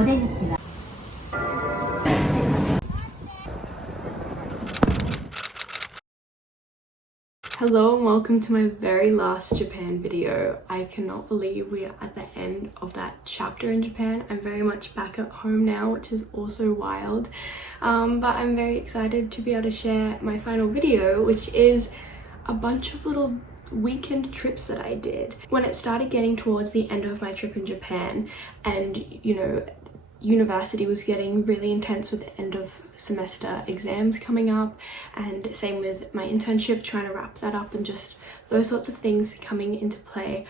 Hello and welcome to my very last Japan video. I cannot believe we are at the end of that chapter in Japan. I'm very much back at home now, which is also wild. But I'm very excited to be able to share my final video, which is a bunch of little weekend trips that I did. When it started getting towards the end of my trip in Japan and, you know, university was getting really intense with the end of semester exams coming up, and same with my internship, trying to wrap that up and just those sorts of things coming into play,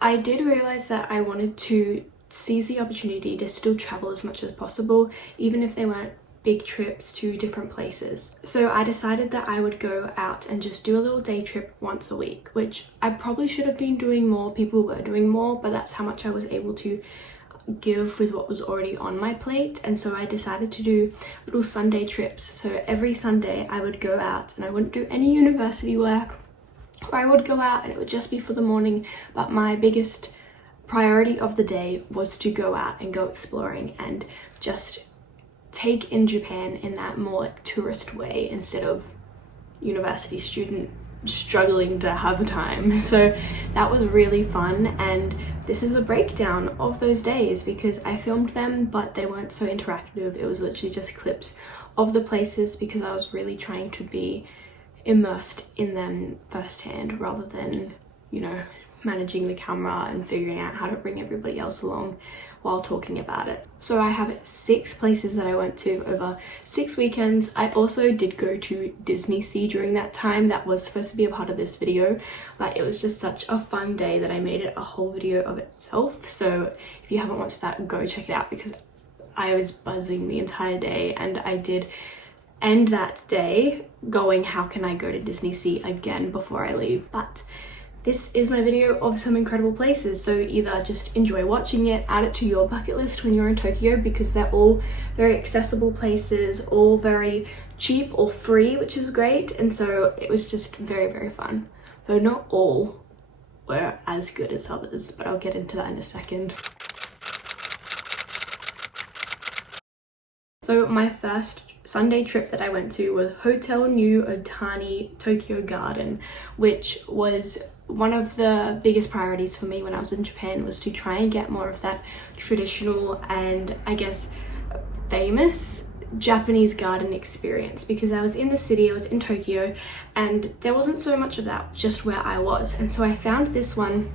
I did realize that I wanted to seize the opportunity to still travel as much as possible, even if they weren't big trips to different places. So I decided that I would go out and just do a little day trip once a week, which I probably should have been doing more. People were doing more, but that's how much I was able to give with what was already on my plate. And so I decided to do little Sunday trips. So every Sunday I would go out and I wouldn't do any university work, or I would go out and it would just be for the morning, but my biggest priority of the day was to go out and go exploring and just take in Japan in that more like tourist way instead of university student struggling to have a time. So that was really fun, and this is a breakdown of those days because I filmed them but they weren't so interactive. It was literally just clips of the places because I was really trying to be immersed in them firsthand rather than, you know, managing the camera and figuring out how to bring everybody else along while talking about it. So I have 6 places that I went to over 6 weekends. I also did go to Disney Sea during that time. That was supposed to be a part of this video, but it was just such a fun day that I made it a whole video of itself. So if you haven't watched that, go check it out because I was buzzing the entire day, and I did end that day going, how can I go to Disney Sea again before I leave? But this is my video of some incredible places, so either just enjoy watching it, add it to your bucket list when you're in Tokyo because they're all very accessible places, all very cheap or free, which is great, and so it was just very, very fun. Though not all were as good as others, but I'll get into that in a second. So my first Sunday trip that I went to was Hotel New Otani Tokyo Garden, which was one of the biggest priorities for me when I was in Japan, was to try and get more of that traditional and I guess famous Japanese garden experience, because I was in the city, I was in Tokyo, and there wasn't so much of that just where I was. And so I found this one,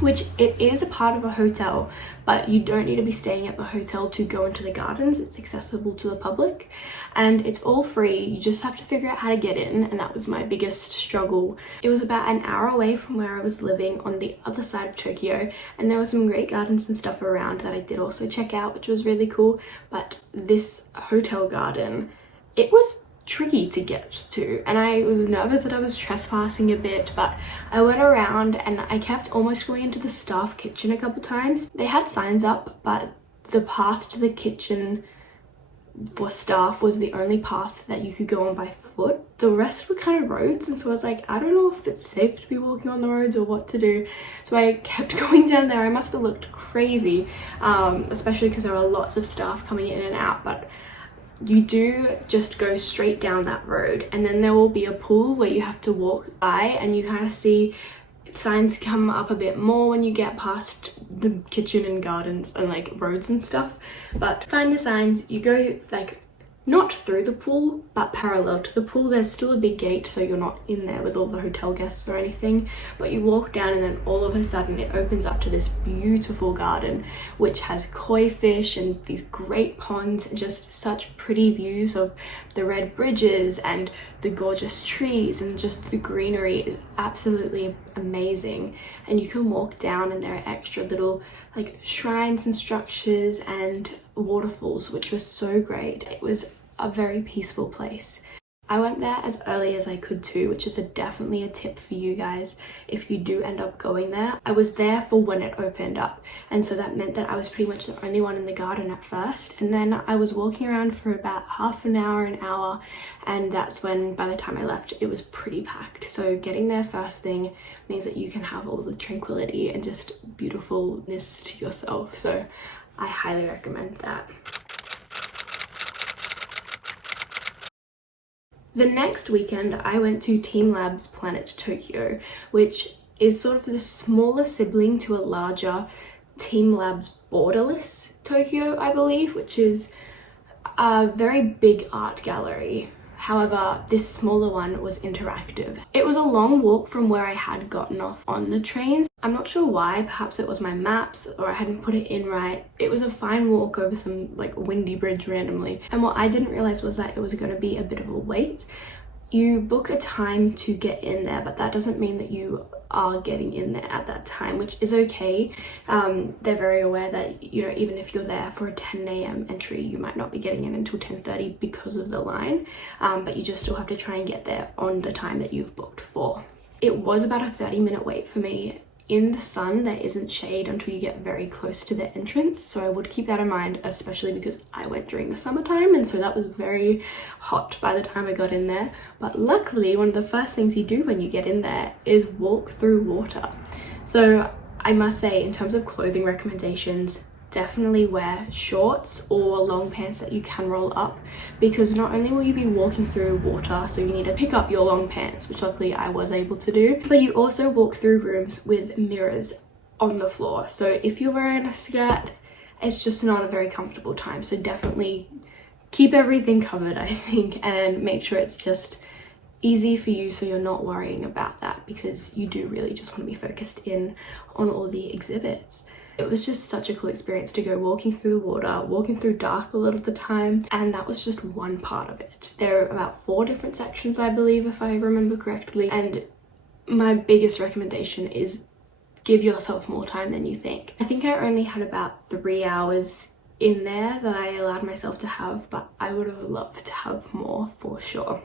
which it is a part of a hotel, but you don't need to be staying at the hotel to go into the gardens. It's accessible to the public and it's all free. You just have to figure out how to get in, and that was my biggest struggle. It was about an hour away from where I was living on the other side of Tokyo, and there were some great gardens and stuff around that I did also check out, which was really cool. But this hotel garden, it was tricky to get to, and I was nervous that I was trespassing a bit, but I went around and I kept almost going into the staff kitchen a couple times. They had signs up, but the path to the kitchen for staff was the only path that you could go on by foot. The rest were kind of roads, and so I was like, I don't know if it's safe to be walking on the roads or what to do. So I kept going down there. I must have looked crazy, especially because there were lots of staff coming in and out, but you do just go straight down that road, and then there will be a pool where you have to walk by, and you kind of see signs come up a bit more when you get past the kitchen and gardens and like roads and stuff. But find the signs, you go like not through the pool but parallel to the pool. There's still a big gate, so you're not in there with all the hotel guests or anything, but you walk down and then all of a sudden it opens up to this beautiful garden which has koi fish and these great ponds and just such pretty views of the red bridges and the gorgeous trees, and just the greenery is absolutely amazing. And you can walk down and there are extra little like shrines and structures and waterfalls, which was so great. It was a very peaceful place. I went there as early as I could too, which is definitely a tip for you guys if you do end up going there. I was there for when it opened up, and so that meant that I was pretty much the only one in the garden at first, and then I was walking around for about half an hour, and that's when by the time I left it was pretty packed. So getting there first thing means that you can have all the tranquility and just beautifulness to yourself. So I highly recommend that. The next weekend I went to teamLab's Planet Tokyo, which is sort of the smaller sibling to a larger teamLab's Borderless Tokyo, I believe, which is a very big art gallery. However, this smaller one was interactive. It was a long walk from where I had gotten off on the trains. I'm not sure why, perhaps it was my maps or I hadn't put it in right. It was a fine walk over some like windy bridge randomly. And what I didn't realize was that it was going to be a bit of a wait. You book a time to get in there, but that doesn't mean that you are getting in there at that time, which is okay. They're very aware that, you know, even if you're there for a 10 a.m. entry, you might not be getting in until 10:30 because of the line, but you just still have to try and get there on the time that you've booked for. It was about a 30-minute wait for me. In the sun, there isn't shade until you get very close to the entrance, so I would keep that in mind, especially because I went during the summertime, and so that was very hot by the time I got in there. But luckily, one of the first things you do when you get in there is walk through water. So I must say, in terms of clothing recommendations, definitely wear shorts or long pants that you can roll up, because not only will you be walking through water, so you need to pick up your long pants, which luckily I was able to do, but you also walk through rooms with mirrors on the floor. So if you're wearing a skirt, it's just not a very comfortable time. So definitely keep everything covered, I think, and make sure it's just easy for you so you're not worrying about that, because you do really just want to be focused in on all the exhibits. It was just such a cool experience to go walking through the water, walking through dark a lot of the time, and that was just one part of it. There are about 4 different sections, I believe, if I remember correctly, and my biggest recommendation is give yourself more time than you think. I think I only had about 3 hours in there that I allowed myself to have, but I would have loved to have more for sure.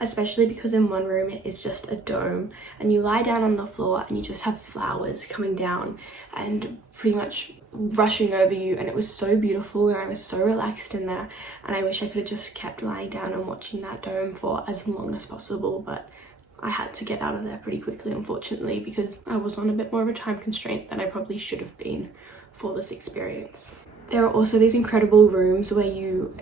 Especially because in one room it is just a dome and you lie down on the floor and you just have flowers coming down and pretty much rushing over you, and it was so beautiful and I was so relaxed in there, and I wish I could have just kept lying down and watching that dome for as long as possible, but I had to get out of there pretty quickly, unfortunately, because I was on a bit more of a time constraint than I probably should have been for this experience. There are also these incredible rooms where you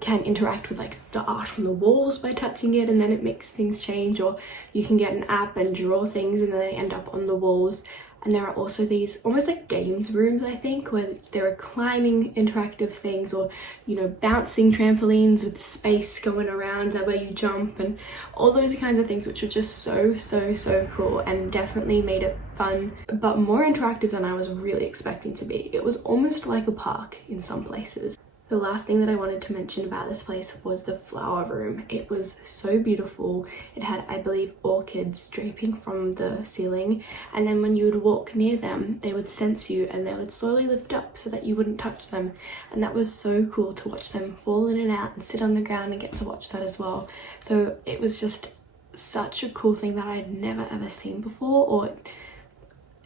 can interact with like the art from the walls by touching it, and then it makes things change, or you can get an app and draw things and then they end up on the walls. And there are also these almost like games rooms, I think, where there are climbing interactive things, or, you know, bouncing trampolines with space going around where you jump, and all those kinds of things, which were just so cool and definitely made it fun, but more interactive than I was really expecting to be. It was almost like a park in some places. The last thing that I wanted to mention about this place was the flower room. It was so beautiful. It had, I believe, orchids draping from the ceiling, and then when you would walk near them, they would sense you and they would slowly lift up so that you wouldn't touch them, and that was so cool to watch them fall in and out and sit on the ground and get to watch that as well. So it was just such a cool thing that I'd never ever seen before, or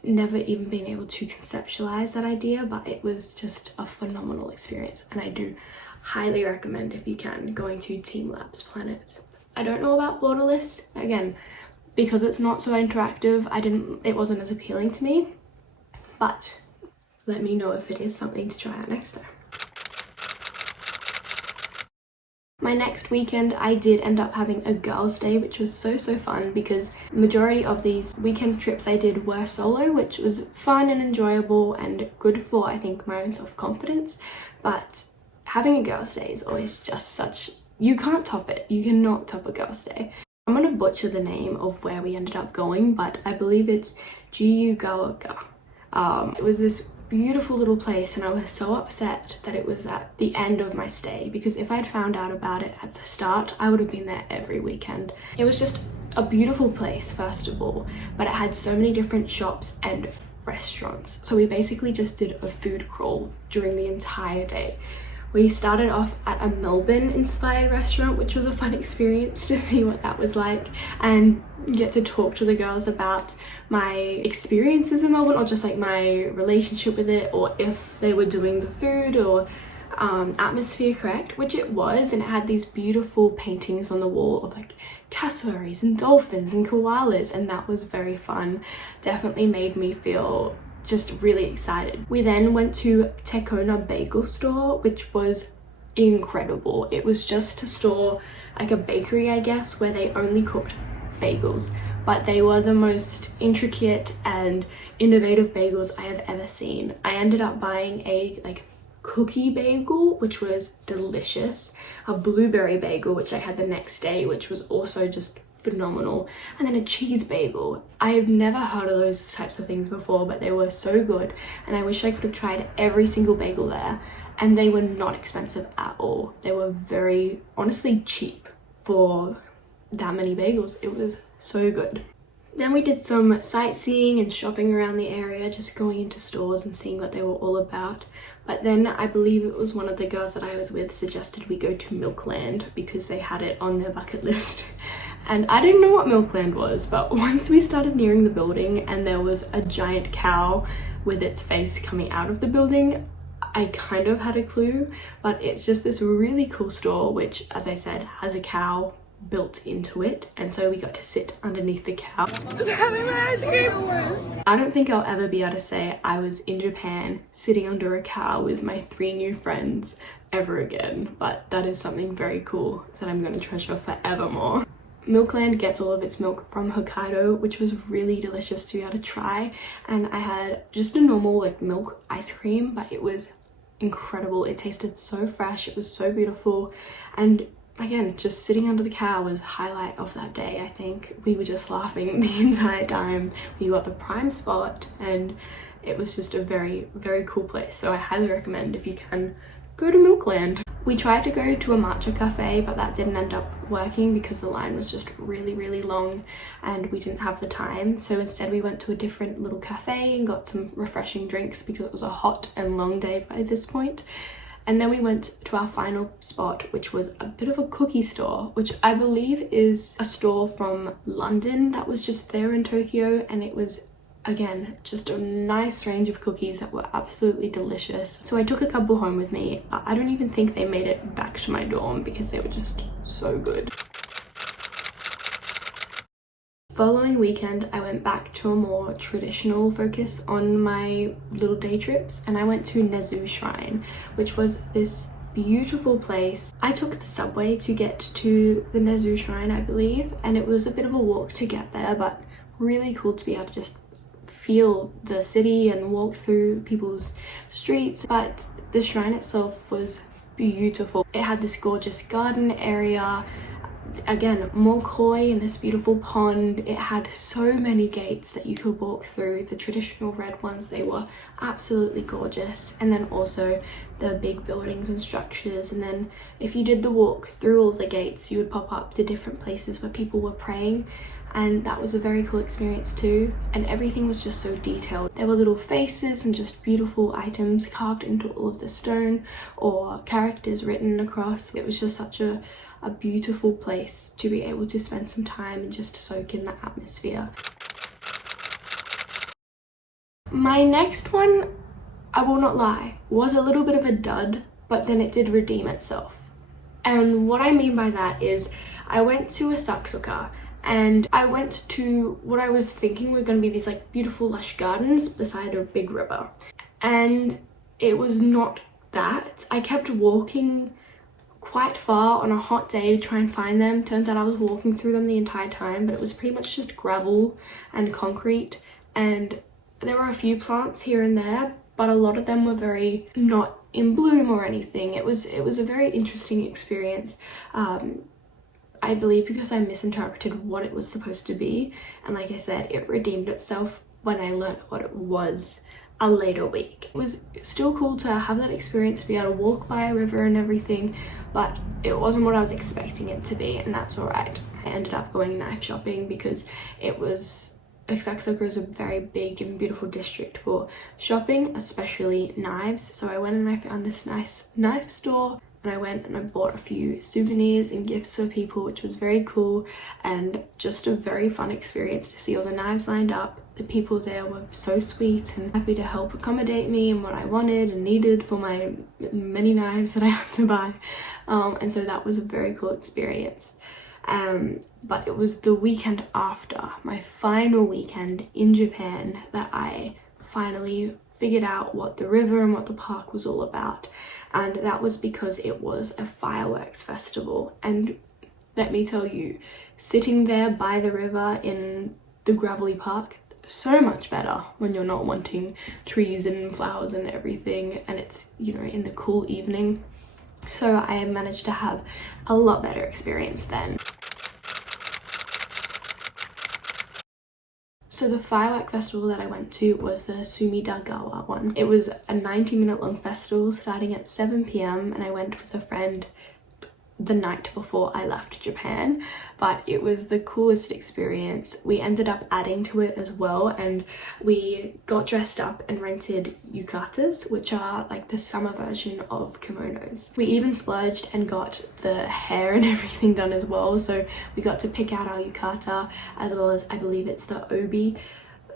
never even been able to conceptualize that idea, but it was just a phenomenal experience, and I do highly recommend, if you can, going to teamLab's Planet. I don't know about Borderless, again, because it's not so interactive, it wasn't as appealing to me, but let me know if it is something to try out next time. My next weekend I did end up having a girls' day, which was so fun, because majority of these weekend trips I did were solo, which was fun and enjoyable and good for, I think, my own self-confidence. But having a girls' day is always just such, you can't top it. You cannot top a girls' day. I'm gonna butcher the name of where we ended up going, but I believe it's Jiyugaoka. It was this beautiful little place, and I was so upset that it was at the end of my stay, because if I'd found out about it at the start, I would have been there every weekend. It was just a beautiful place, first of all, but it had so many different shops and restaurants, so we basically just did a food crawl during the entire day. We started off at a Melbourne inspired restaurant, which was a fun experience to see what that was like and get to talk to the girls about my experiences in Melbourne, or just like my relationship with it, or if they were doing the food or atmosphere correct, which it was, and it had these beautiful paintings on the wall of like cassowaries and dolphins and koalas, and that was very fun. Definitely made me feel just really excited. We then went to Tekona Bagel Store, which was incredible. It was just a store, like a bakery I guess, where they only cooked bagels, but they were the most intricate and innovative bagels I have ever seen. I ended up buying a cookie bagel, which was delicious, a blueberry bagel, which I had the next day, which was also just phenomenal, and then a cheese bagel. I have never heard of those types of things before, but they were so good, and I wish I could have tried every single bagel there. And they were not expensive at all. They were very, honestly, cheap for that many bagels. It was so good. Then we did some sightseeing and shopping around the area, just going into stores and seeing what they were all about. But then I believe it was one of the girls that I was with suggested we go to Milkland because they had it on their bucket list. And I didn't know what Milkland was, but once we started nearing the building and there was a giant cow with its face coming out of the building, I kind of had a clue. But it's just this really cool store, which, as I said, has a cow built into it, and so we got to sit underneath the cow. I don't think I'll ever be able to say I was in Japan sitting under a cow with my 3 new friends ever again, but that is something very cool that I'm going to treasure forevermore. Milkland gets all of its milk from Hokkaido, which was really delicious to be able to try, and I had just a normal milk ice cream, but it was incredible. It tasted so fresh, it was so beautiful, and again, just sitting under the cow was the highlight of that day. I think we were just laughing the entire time. We got the prime spot, and it was just a very, very cool place. So I highly recommend, if you can, go to Milkland. We tried to go to a matcha cafe, but that didn't end up working because the line was just really, really long and we didn't have the time. So instead we went to a different little cafe and got some refreshing drinks because it was a hot and long day by this point. And then we went to our final spot, which was a bit of a cookie store, which I believe is a store from London that was just there in Tokyo, and it was, again, just a nice range of cookies that were absolutely delicious. So I took a couple home with me. I don't even think they made it back to my dorm because they were just so good. Following weekend, I went back to a more traditional focus on my little day trips, and I went to Nezu Shrine, which was this beautiful place. I took the subway to get to the Nezu Shrine, I believe, and it was a bit of a walk to get there, but really cool to be able to just feel the city and walk through people's streets. But the shrine itself was beautiful. It had this gorgeous garden area, again, more koi in this beautiful pond. It had so many gates that you could walk through, the traditional red ones. They were absolutely gorgeous, and then also the big buildings and structures. And then if you did the walk through all the gates, you would pop up to different places where people were praying, and that was a very cool experience too. And everything was just so detailed. There were little faces and just beautiful items carved into all of the stone, or characters written across. It was just such a beautiful place to be able to spend some time and just soak in the atmosphere. My next one, I will not lie, was a little bit of a dud, but then it did redeem itself. And what I mean by that is I went to Asakusa, and I went to what I was thinking were going to be these beautiful lush gardens beside a big river, and it was not that. I kept walking quite far on a hot day to try and find them. Turns out I was walking through them the entire time, but it was pretty much just gravel and concrete, and there were a few plants here and there, but a lot of them were very not in bloom or anything. It was a very interesting experience. I believe because I misinterpreted what it was supposed to be, and like I said, it redeemed itself when I learned what it was a later week. It was still cool to have that experience, to be able to walk by a river and everything, but it wasn't what I was expecting it to be, and that's alright. I ended up going knife shopping because Asakusa is a very big and beautiful district for shopping, especially knives. So I went and I found this nice knife store, and I went and I bought a few souvenirs and gifts for people, which was very cool, and just a very fun experience to see all the knives lined up. The people there were so sweet and happy to help accommodate me and what I wanted and needed for my many knives that I had to buy, and so that was a very cool experience. But it was the weekend after, my final weekend in Japan, that I finally figured out what the river and what the park was all about, and that was because it was a fireworks festival. And let me tell you, sitting there by the river in the gravelly park, so much better when you're not wanting trees and flowers and everything, and it's, you know, in the cool evening. So I managed to have a lot better experience then. So the firework festival that I went to was the Sumidagawa one. It was a 90-minute long festival starting at 7 p.m. and I went with a friend the night before I left Japan, but it was the coolest experience. We ended up adding to it as well, and we got dressed up and rented yukatas, which are like the summer version of kimonos. We even splurged and got the hair and everything done as well, so we got to pick out our yukata, as well as, I believe it's the obi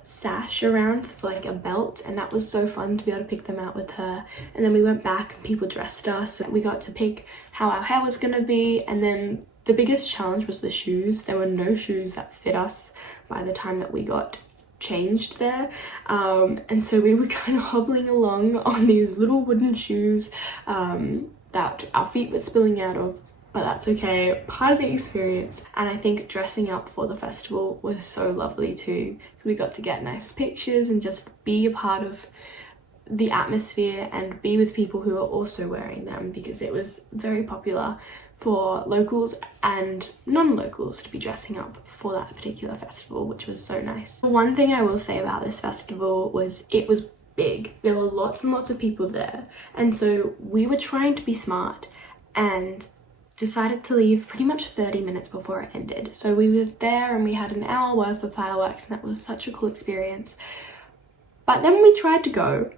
sash around for like a belt, and that was so fun to be able to pick them out with her. And then we went back and people dressed us. We got to pick how our hair was gonna be, and then the biggest challenge was the shoes. There were no shoes that fit us by the time that we got changed there, and so we were kind of hobbling along on these little wooden shoes that our feet were spilling out of, but that's okay, part of the experience. And I think dressing up for the festival was so lovely too, because we got to get nice pictures and just be a part of the atmosphere and be with people who are also wearing them, because it was very popular for locals and non-locals to be dressing up for that particular festival, which was so nice. One thing I will say about this festival was it was big. There were lots and lots of people there, and so we were trying to be smart and decided to leave pretty much 30 minutes before it ended. So we were there and we had an hour worth of fireworks, and that was such a cool experience. But then we tried to go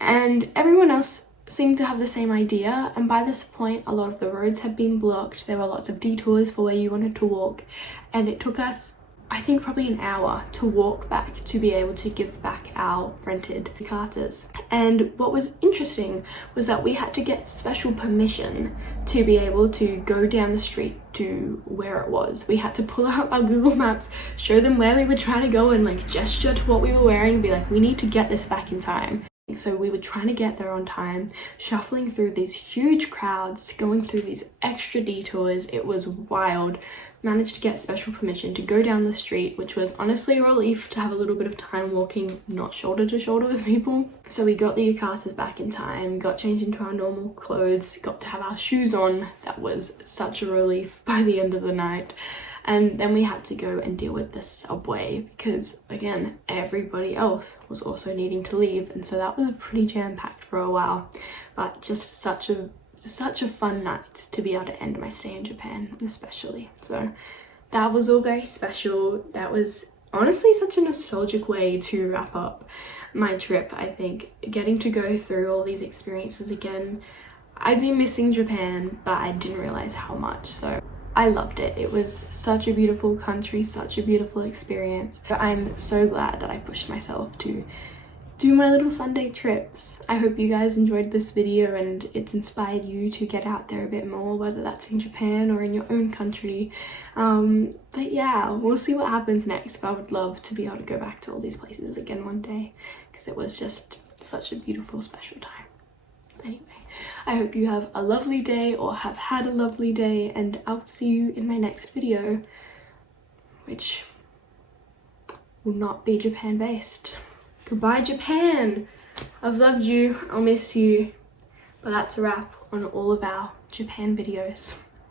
and everyone else seemed to have the same idea, and by this point a lot of the roads had been blocked. There were lots of detours for where you wanted to walk, and it took us, I think, probably an hour to walk back to be able to give back our rented yukatas. And what was interesting was that we had to get special permission to be able to go down the street to where it was. We had to pull out our Google Maps, show them where we were trying to go, and like gesture to what we were wearing and be like, we need to get this back in time. So we were trying to get there on time, shuffling through these huge crowds, going through these extra detours. It was wild. Managed to get special permission to go down the street, which was honestly a relief to have a little bit of time walking not shoulder to shoulder with people. So we got the yukatas back in time, got changed into our normal clothes, got to have our shoes on. That was such a relief by the end of the night. And then we had to go and deal with the subway because, again, everybody else was also needing to leave, and so that was pretty jam-packed for a while. But just such a fun night to be able to end my stay in Japan, especially. So that was all very special. That was honestly such a nostalgic way to wrap up my trip. I think getting to go through all these experiences again. I've been missing Japan, but I didn't realize how much, so I loved it. It was such a beautiful country, such a beautiful experience. I'm so glad that I pushed myself to do my little Sunday trips. I hope you guys enjoyed this video and it's inspired you to get out there a bit more, whether that's in Japan or in your own country. But yeah, we'll see what happens next, but I would love to be able to go back to all these places again one day, because it was just such a beautiful, special time. Anyway, I hope you have a lovely day or have had a lovely day, and I'll see you in my next video, which will not be Japan based. Goodbye, Japan! I've loved you, I'll miss you, but that's a wrap on all of our Japan videos.